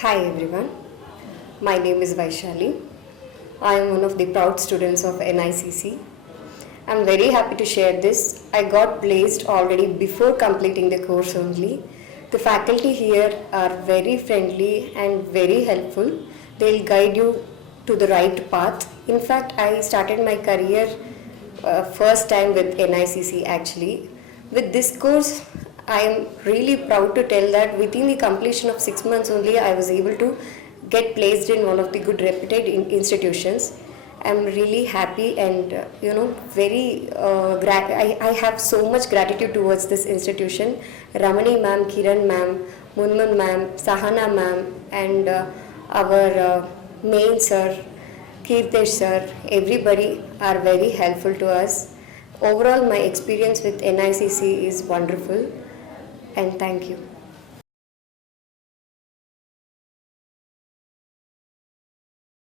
Hi everyone, my name is Vaishali. I am one of the proud students of NICC. I am very happy to share this. I got placed already before completing the course only. The faculty here are very friendly and very helpful. They will guide you to the right path. In fact, I started my career first time with NICC actually. With this course, I am really proud to tell that within the completion of 6 months only, I was able to get placed in one of the good reputed institutions. I'm really happy and very I have so much gratitude towards this institution. Ramani ma'am, Kiran ma'am, Munmun ma'am, Sahana ma'am, and our main sir, Kirtesh sir, everybody are very helpful to us. Overall, my experience with NICC is wonderful, and thank you.